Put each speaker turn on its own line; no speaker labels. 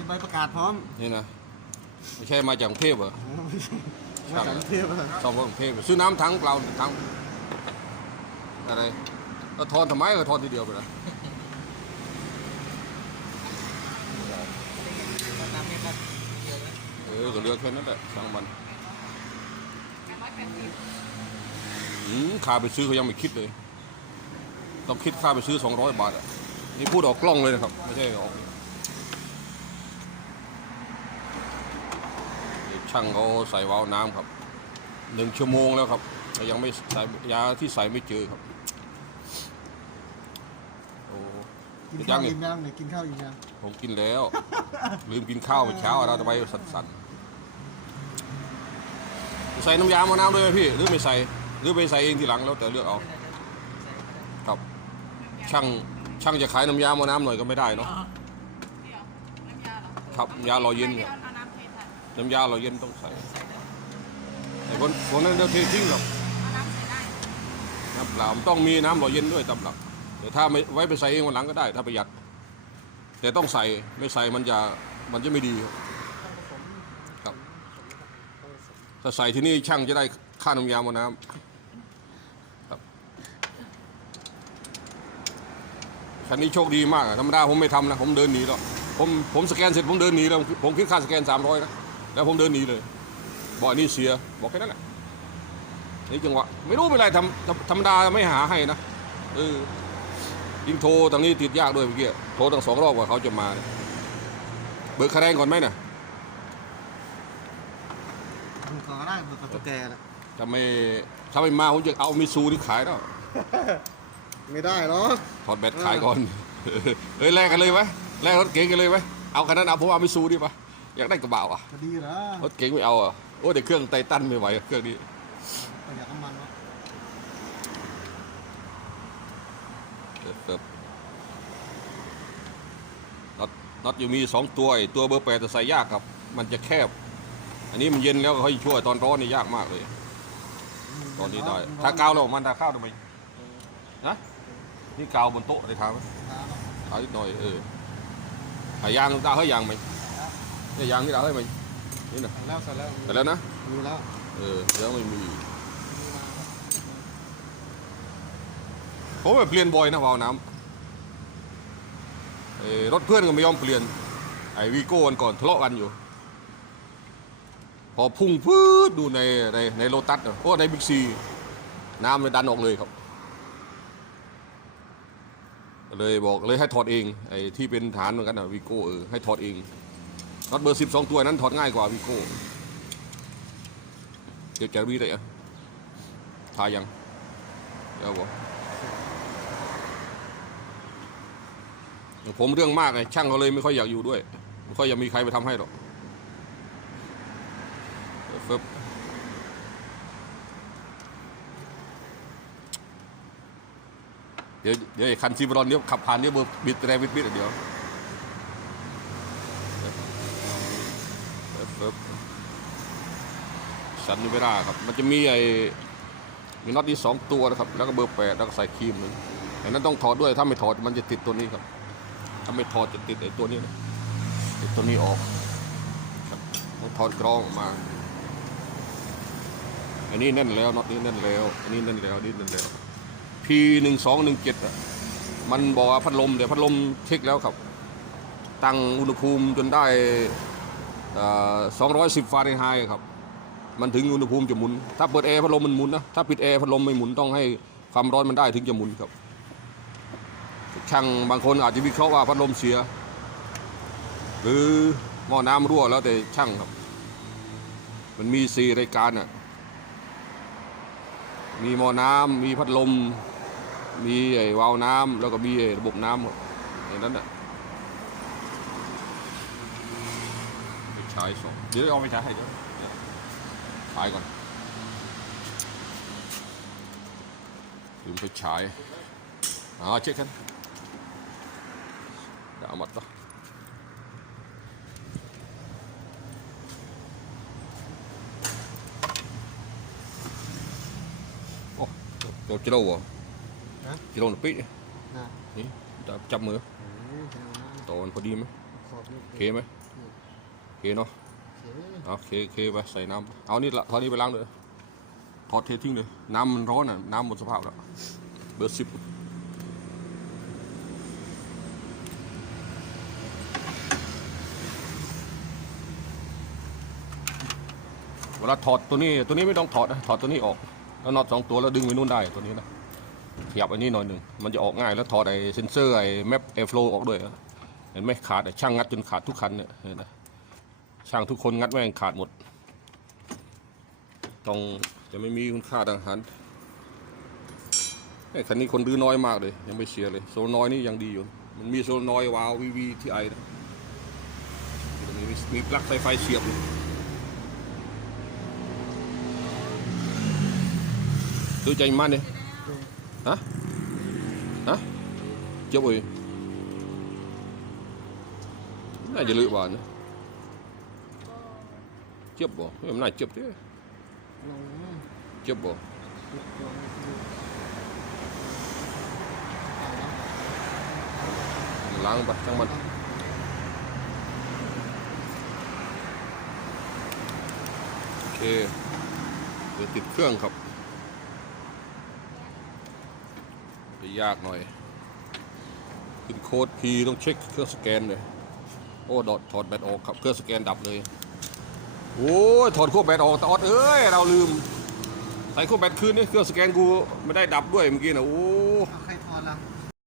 มีใบประกาศพร้อม
นี่นะไม่ใช่มาจากกรุงเทพเหรอ
มาจากกรุงเทพอะ
ชอบว่ากรุงเทพซื้อน้ำถังเปล่าถังอะไรก็ทอนทำไมก็ทอนทีเดียวไปละ
น้ำเนี่ยครับเยอะไหม
เออก็เหลือแค่นั้นแหละช่างมันอืมค่าไปซื้อเขายังไม่คิดเลย ต้องคิดค่าไปซื้อ 200 บาทอะนี่พูดออกกล้องเลยนะครับ ไม่ใช่ออกนี่ ช่างเขาใส่วาล์วน้ำครับหนึ่งชั่วโมงแล้วครับแต่ยังไม่ใส่ยาที่ใส่ไม่เจอครับโอ้
กินข้าวอิ่มยังเนี่ยกินข้าวอิ่มยัง
ผมกินแล้ว ลืมกินข้าวไปเช้าเราจะไปสั่นๆใส่น้ำยามะนาวด้วยไหมพี่หรือไม่ใส่หรือไปใส่เองทีหลังแล้วแต่เลือกเอาครับ ช่างช่างจะขายน้ำยามะนาวหน่อยก็ไม่ได้เนาะ
เดี๋ยวน้ำยาเหรอ
ครับน้ำยาหล่อเย็น
ไม่
เนี่ย
เอา น้ำ
ยาหล่อเย็นต้องใส่ แต่คนคนนั้นเดี๋ยวเททิ้งครับ
เอาน้ำใส่ได้
น้ำเปล่ามันต้องมีน้ำหล่อเย็นด้วยตำหลักแต่ถ้าไม่ไว้ไปใส่เองวันหลังก็ได้ ถ้าประหยัด แต่ต้องใส่ไม่ใส่มันจะมันจะไม่ดีครับครับ ถ้าใส่ที่นี่ช่างจะได้ค่าน้ำยามะน้ำครับคันนี้โชคดีมากอะธรรมดาผมไม่ทำนะ ผมเดินหนีแล้วผมผมสแกนเสร็จผมเดินหนีแล้วผมคิดค่าสแกนสามร้อยนะ แล้วผมเดินหนีเลยบอกอันนี่เสียบอกแค่นั้นแหละนี่จังหวะไม่รู้เป็นไรทำธรรมธรรมดาไม่หาให้นะเออยิงโทรทางนี้ติดยากด้วยเมื่อกี้โทรตั้งสองรอบกว่าเขาจะมาเนี่ยเบิกคะแนนก่อนไหมเนี่ย
มึงขอได้เบิกกับตุ๊กแกนะ
ถ้าไม่ถ้าไม่มาผมจะเอามิซูที่ขายแล้ว
ไม่ได้หรอก
ถอดแบตขายก่อนเฮ้ยแลกกันเลยไหมแลกรถเก๋งกันเลยไหมเอาคันนั้นเอาผมเอามิซูดีปะ อยากได้กระบะอะ
ก็ดีเหรอ
รถเก๋งไม่เอาอะโอ้แต่เครื่องไททันไม่ไหวเครื่องนี้
ประหยัดน้ำมันวะ
เติบเติบน็อตน็อตอยู่มีสองตัวไอ้ตัวเบอร์แปดจะใส่ยากครับ มันจะแคบ อันนี้มันเย็นแล้วก็ค่อยช่วยตอนร้อนนี่ยากมากเลย ตอนนี้ได้ถ้ากาวเรามันทาข้าวทำไมนะนี่กาวบนโต๊ะได้ทาไหมเอานิดหน่อยเออหายางตาเฮ้ยยางไหม เนี่ยยางนี่ตาเฮ้ยไหมนี่นะ
ใส่แล้วใส่แล้ว
แต่แล้วนะ
มีแล้ว
เออเดี๋ยวไม่มีผมไปเปลี่ยนบ่อยนะวาล์วน้ำเออรถเพื่อนก็ไม่ยอมเปลี่ยน ไอ้วีโก้วันก่อนทะเลาะกันอยู่ พอพุ่งพืดดูในในในโลตัสโอ้ในบิ๊กซี น้ำมันดันออกเลยครับ เลยบอกเลยให้ถอดเองไอ้ที่เป็นฐานเหมือนกันนะวีโก้เออให้ถอดเอง น็อตเบอร์สิบสองตัวนั้นถอดง่ายกว่าวีโก้เดี๋ยวจะรีเลยอะทายังเดี๋ยวบอกผมเรื่องมากไงช่างเขาเลยไม่ค่อยอยากอยู่ด้วยไม่ค่อยอยากมีใครไปทำให้หรอกเฟิบเดี๋ยวเดี๋ยวไอ้คันซีบรอนเดี๋ยวขับผ่านเดี๋ยวเบอร์บิดแตรบิดบิดเดี๋ยว เฟิบสันนิเวราครับ มันจะมีไอ้มีน็อตที่สองตัวนะครับ แล้วก็เบอร์แปดแล้วก็ใส่ครีมหนึ่งไอ้นั้นต้องถอดด้วยถ้าไม่ถอดมันจะติดตัวนี้ครับ ถ้าไม่ถอดจะติดไอ้ตัวนี้นะติดตัวนี้ออกครับต้องถอดกรองออกมา อันนี้แน่นแล้วน็อตนี้แน่นแล้ว อันนี้แน่นแล้วนนี้แน่นแล้ว P หนึ่งสองหนึ่งเจ็ดอะมันบอกว่าพัดลมเดี๋ยวพัดลมเช็คแล้วครับ ตั้งอุณหภูมิจนได้ สองร้อยสิบฟาเรนไฮต์ครับมันถึงอุณหภูมิจะหมุน ถ้าเปิดแอร์พัดลมมันหมุนนะถ้าปิดแอร์พัดลมไม่หมุนต้องให้ความร้อนมันได้ถึงจะหมุนครับช่างบางคนอาจจะวิเคราะห์ว่าพัดลมเสีย หรือหม้อน้ำรั่วแล้วแต่ช่างครับ มันมีสี่รายการอะมีหม้อน้ำมีพัดลม มีไอ้วาล์วน้ำแล้วก็มีไอ้ระบบน้ำครับอย่างนั้นอะ ไปใช้สองเดี๋ยวเอาไปใช้ให้เดี๋ยวเดี๋ยวขายก่อนลืมไปฉายอ๋อเช็คกันเดี๋ยวเอาหมดต่อโอ้ตัวกิโลเหรอกิโลหนึ่งปีเนี่ย
นะ
นี่จับจับมือ
โอ้ยเอานะ
ต่อมันพอดีไหม
ขอบนี่
โอเคไหม
อ
โอ เคเนาะ
โอเค
เอาเคเคไปใส่น้ำเอานี่ละทอดนี้ไปล้างเลยถอดเททิ้งเลย น้ำมันร้อนอะ น้ำหมดสภาพแล้ว เบอร์สิบเวลาถอดตัวนี้ตัวนี้ไม่ต้องถอดนะถอดตัวนี้ออก แล้วน็อตสองตัวแล้วดึงไปนู่นได้ตัวนี้นะขยับอันนี้หน่อยหนึ่งมันจะออกง่ายแล้วถอดไอ้เซนเซอร์ไอ้แมปเอฟโฟออกด้วยนะเห็นไหมขาดไอ้ช่างงัดจนขาดทุกคันเนี่ยเห็นไหม ช่างทุกคนงัดแม่งขาดหมด ต้องจะไม่มีคุณค่าทางอาหารไอ้คันนี้คนดื้อน้อยมากเลย ยังไม่เชียร์เลย โซลน้อยนี่ยังดีอยู่ มันมีโซลน้อยวาววีวีที่ไอนะตรงนี้มีมีปลั๊กไฟไฟเสียบเลยซื้ใจมันเนี่ยฮะฮะเจ็บเอ้ยน่าจะลืมบ้านนะ จ็บบ่ไม่น่าเจ็บเด้เจ็บบ่
ล้า
งไปทั้งมันโอเคเดี๋ยวติดเครื่องครับจะยากหน่อยขึ้นโค้ดพีต้องเช็คเครื่องสแกนเลยโอ้ดอดถอดแบตออกครับ เครื่องสแกนดับเลย โอ้ยถอดขั้วแบตออกแต่ออดเอ้ยเราลืมใส่ขั้วแบตคืนนี่เครื่องสแกนกูไม่ได้ดับด้วยเมื่อกี้นะโอ้
ใครถอดละ